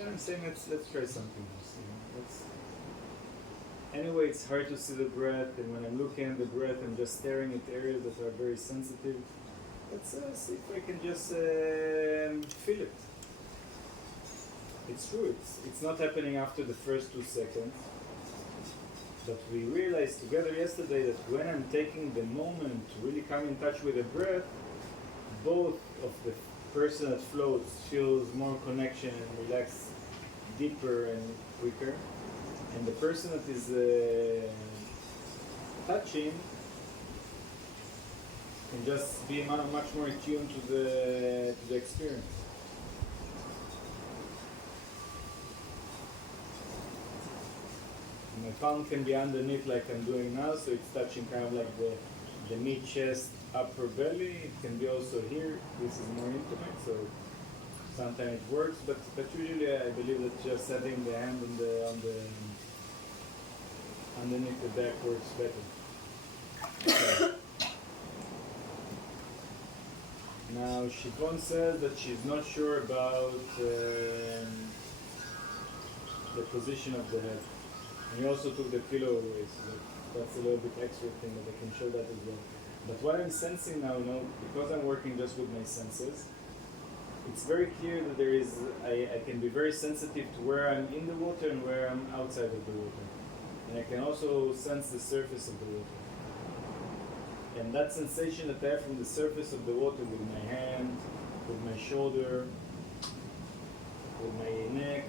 then I'm saying let's try something else. Anyway, it's hard to see the breath, and when I'm looking at the breath, I'm just staring at areas that are very sensitive. Let's see if I can just feel it. It's true, it's not happening after the first 2 seconds. But we realized together yesterday that when I'm taking the moment to really come in touch with the breath, both of the person that floats feels more connection and relaxed deeper and quicker. And the person that is touching can just be much more attuned to the experience. My palm can be underneath like I'm doing now, so it's touching kind of like the mid chest, upper belly. It can be also here. This is more intimate, so sometimes it works, but usually I believe that just having the hand on the underneath the back works better. Now Shivon says that she's not sure about the position of the head. And he also took the pillow away, so that's a little bit extra thing, but I can show that as well. But what I'm sensing now, because I'm working just with my senses, it's very clear that I can be very sensitive to where I'm in the water and where I'm outside of the water. And I can also sense the surface of the water. And that sensation that I have from the surface of the water with my hand, with my shoulder, with my neck,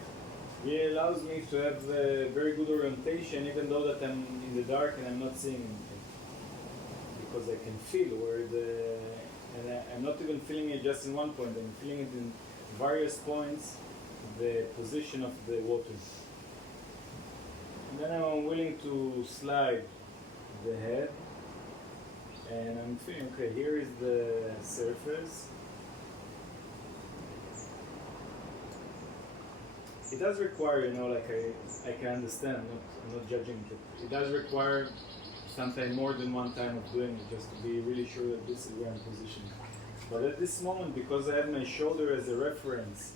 it allows me to have a very good orientation, even though that I'm in the dark and I'm not seeing anything. Because I can feel and I'm not even feeling it just in one point, I'm feeling it in various points, the position of the water. And then I'm willing to slide the head, and I'm feeling, okay, here is the surface. It does require, I can understand, I'm not judging it. It does require sometimes more than one time of doing it, just to be really sure that this is where I'm positioned. But at this moment, because I have my shoulder as a reference,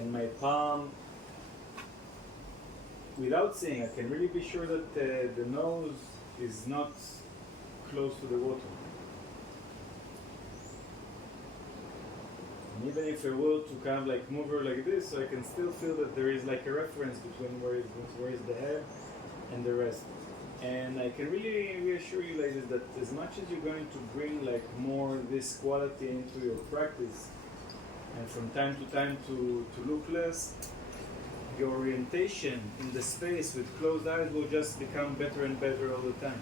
and my palm, without seeing, I can really be sure that the nose is not close to the water. And even if I will to kind of like move her like this, so I can still feel that there is like a reference between where is the head and the rest. And I can really reassure you ladies that as much as you're going to bring like more this quality into your practice, and from time to time to look less, your orientation in the space with closed eyes will just become better and better all the time.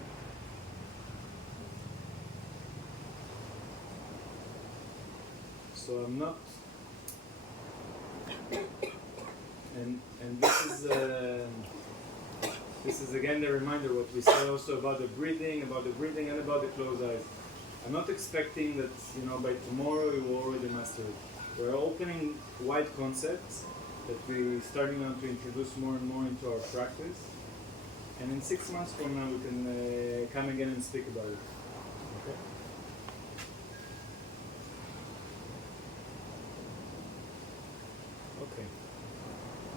So I'm not, and this is again the reminder what we said also about the breathing and about the closed eyes. I'm not expecting that by tomorrow you will already master it. We're opening wide concepts that we're starting now to introduce more and more into our practice, and in 6 months from now we can come again and speak about it. Okay? Okay.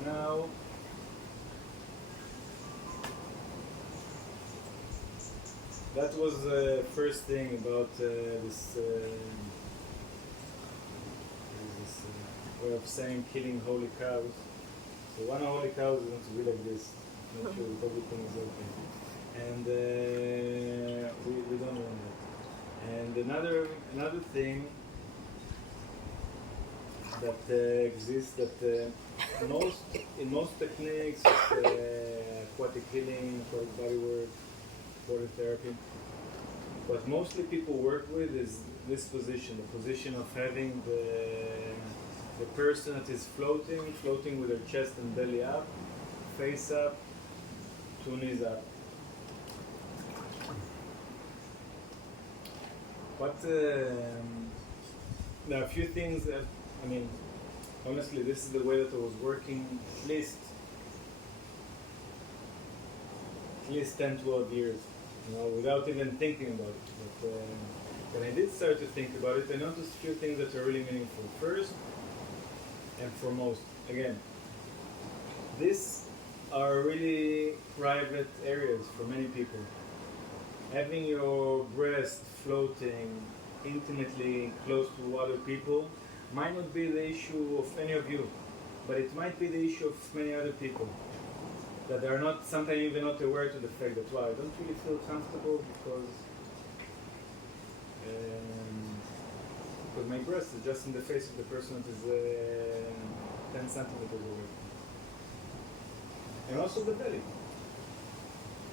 Now, that was the first thing about this way of saying killing holy cows. So one holy cow is going to be like this. Make sure that everything is okay. And we don't want that. And another thing that exists that in most techniques of aquatic healing, aquatic body work, water therapy, what mostly people work with is this position, the position of having the person that is floating with her chest and belly up, face up, 2 knees up. But there are a few things that, honestly, this is the way that I was working at least 10, 12 years, without even thinking about it. But when I did start to think about it, I noticed a few things that are really meaningful. First and foremost, again, These are really private areas for many people. Having your breast floating intimately close to other people might not be the issue of any of you, but it might be the issue of many other people that are not sometimes even not aware to the fact that, wow, I don't really feel comfortable because my breast is just in the face of the person that is 10 centimeters away. And also the belly.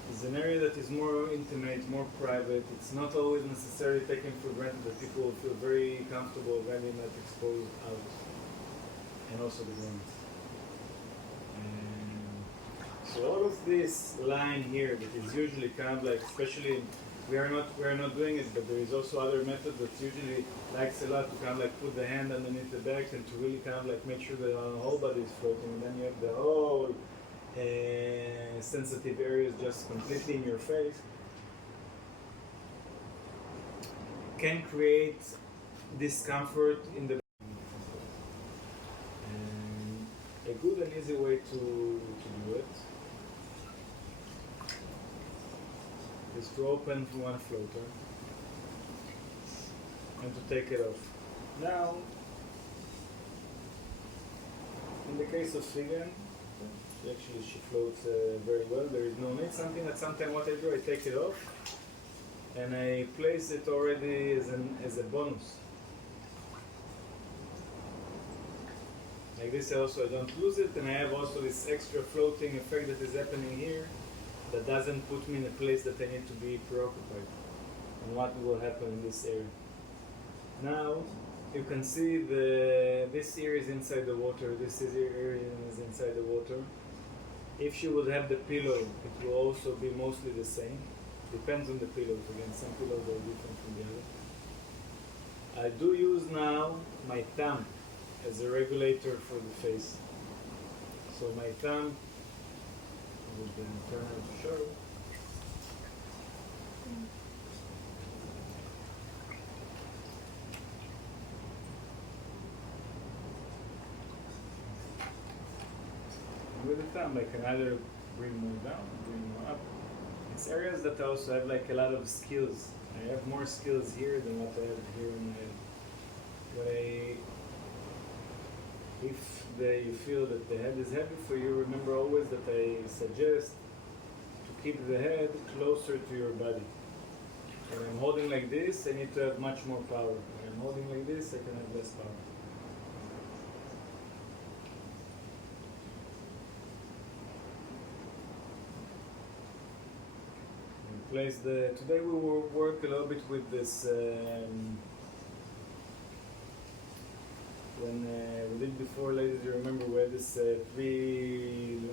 It's an area that is more intimate, more private. It's not always necessarily taken for granted that people will feel very comfortable having that exposed out. And also the groins. So all of this line here that is usually kind of like, especially we are not doing it, but there is also other method that usually likes a lot to kind of like put the hand underneath the back and to really kind of like make sure that the whole body is floating, and then you have the whole sensitive areas just completely in your face. Can create discomfort in the and a good and easy way to do it is to open one floater and to take it off. Now, in the case of Figen, she floats very well. There is no need. Something that sometimes what I do, I take it off and I place it already as a bonus. Like this also I don't lose it, and I have also this extra floating effect that is happening here that doesn't put me in a place that I need to be preoccupied. And what will happen in this area. Now, you can see this area is inside the water, this area is inside the water. If she would have the pillow, it will also be mostly the same. Depends on the pillows. Again, some pillows are different from the other. I do use now my thumb as a regulator for the face. So my thumb, I would then turn it to show. With the thumb, I can either bring more down, bring more up. It's areas that also have like a lot of skills. I have more skills here than what I have here in my head. If you feel that the head is heavy for you, remember always that I suggest to keep the head closer to your body. When I'm holding like this, I need to have much more power. When I'm holding like this, I can have less power. Today we will work a little bit with this. When we did before, ladies, you remember we had this 3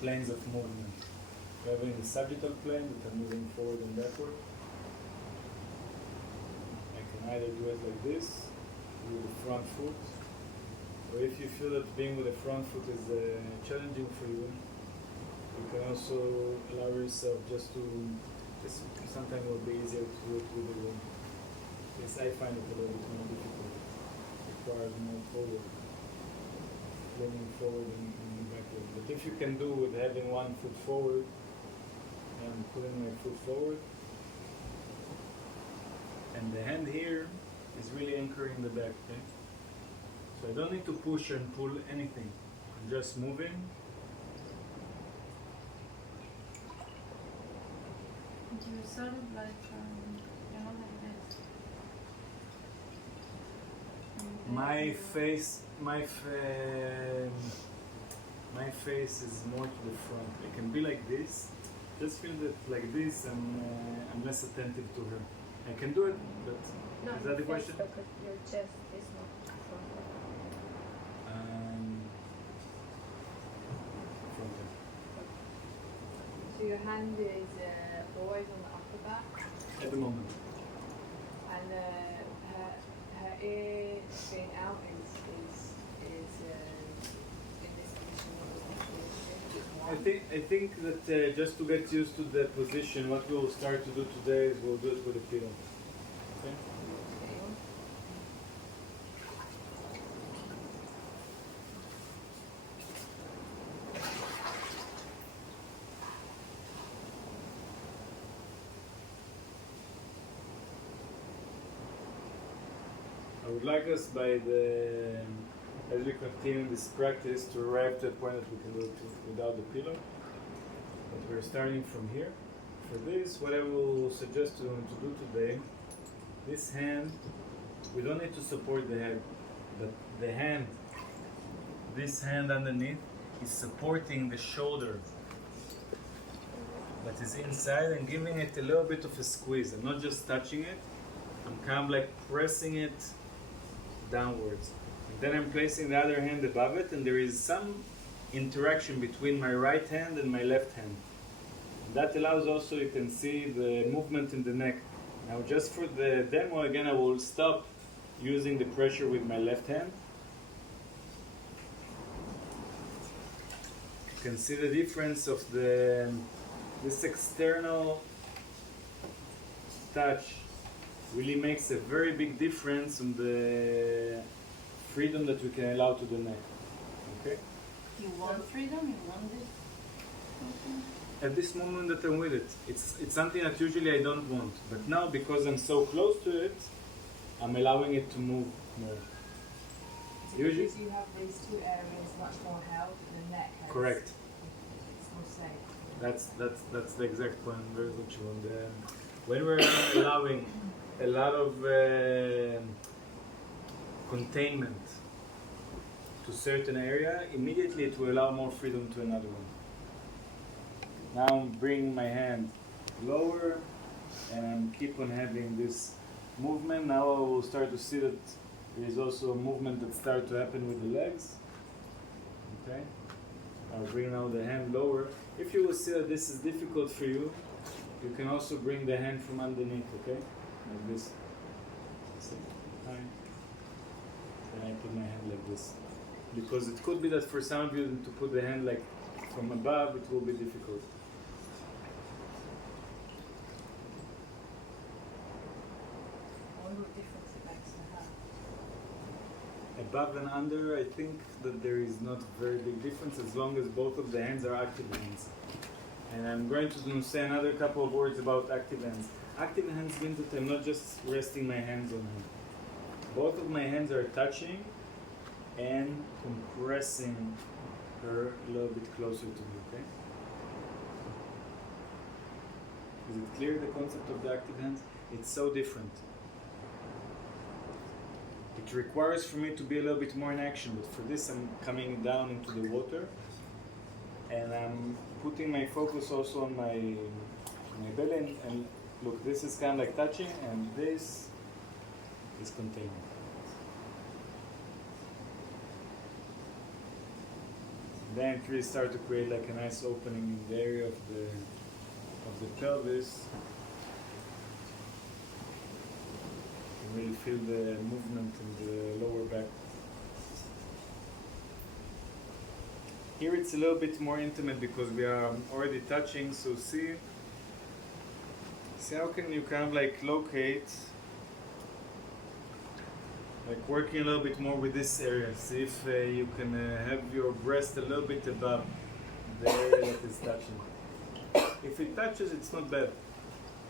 planes of movement. We're having the sagittal plane that are moving forward and backward. I can either do it like this, with the front foot, or if you feel that being with the front foot is challenging for you, you can also allow yourself just to, sometimes it will be easier to do it with the room. Yes, I find it a little bit more difficult. Requires more forward, leaning forward and backward. But if you can do with having one foot forward and putting my foot forward, and the hand here is really anchoring the back, okay? So I don't need to push and pull anything. I'm just moving. You're sort of like, like this. My face is more to the front. It can be like this. Just feel that like this, and I'm less attentive to her. I can do it, but No, is that the question? Because your chest is not front. Frontal. So your hand is always on the upper back, At the moment. and her ear going out is in this position. I think that just to get used to the position, what we will start to do today is we'll do it with a pillow. Okay? would like us as we continue this practice to arrive to a point that we can do it without the pillow. But we're starting from here. For this, what I will suggest to do today, this hand, we don't need to support the head, but the hand, this hand underneath is supporting the shoulder that is inside and giving it a little bit of a squeeze. I'm not just touching it, I'm kind of like pressing it downwards. And then I'm placing the other hand above it, and there is some interaction between my right hand and my left hand. And that allows also, you can see the movement in the neck. Now just for the demo, again, I will stop using the pressure with my left hand. You can see the difference of this external touch really makes a very big difference in the freedom that we can allow to the neck. Okay? You want freedom? You want this? At this moment that I'm with it, it's something that usually I don't want. But now, because I'm so close to it, I'm allowing it to move more. So Usually, because you have these two areas much more held and the neck has, correct. it's more safe. That's the exact point. Very good, Sharon. When we're allowing a lot of containment to certain area, immediately it will allow more freedom to another one. Now I'm bringing my hand lower, and I'm keep on having this movement. Now I will start to see that there is also a movement that starts to happen with the legs. Okay. I'll bring now the hand lower. If you will see that this is difficult for you, you can also bring the hand from underneath, okay? Like this. See? Hi. Then I put my hand like this. Because it could be that for some of you to put the hand like from above, it will be difficult. I wonder what difference it makes to have. Above and under, I think that there is not a very big difference as long as both of the hands are active hands. And I'm going to say another couple of words about active hands. Active hands means that I'm not just resting my hands on them. Both of my hands are touching and compressing her a little bit closer to me, okay? Is it clear, the concept of the active hands? It's so different. It requires for me to be a little bit more in action, but for this I'm coming down into the water and I'm putting my focus also on my belly, and look, this is kind of like touching and this is containing. Then it really starts to create like a nice opening in the area of the pelvis. You really feel the movement in the lower back. Here it's a little bit more intimate because we are already touching, so see how can you kind of like locate, like working a little bit more with this area. See if you can have your breast a little bit above the area that is touching. If it touches, it's not bad,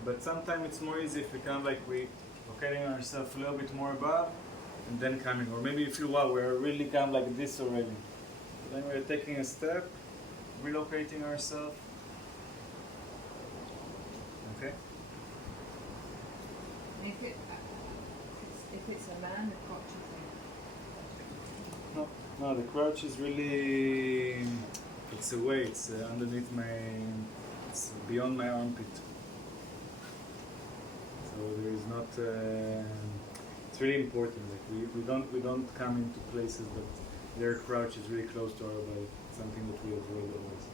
but sometimes it's more easy if we kind of like locating ourselves a little bit more above and then coming, or maybe you feel wow, we're really kind of like this already. Then we're taking a step, relocating ourselves. Okay? And if it's a man, the crotch is No, the crouch is really, it's away, it's underneath it's beyond my armpit. So there is not, it's really important, like we don't come into places that their crouch is really close to our body, something that we avoid always.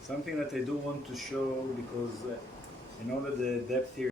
Something that I do want to show, because I know that the depth here